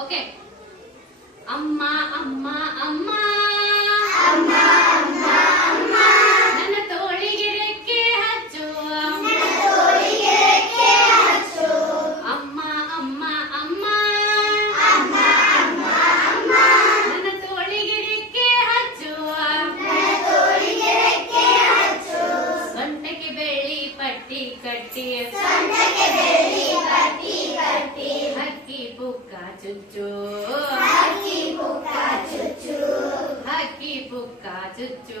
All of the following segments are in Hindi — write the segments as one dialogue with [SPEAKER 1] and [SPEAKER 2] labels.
[SPEAKER 1] ओके अम्मा अम्मा अम्मा 붓가 쭈쭈.
[SPEAKER 2] 하키 붓가 쭈쭈.
[SPEAKER 1] 하키 붓가 쭈쭈.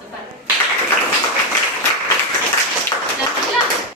[SPEAKER 2] Super.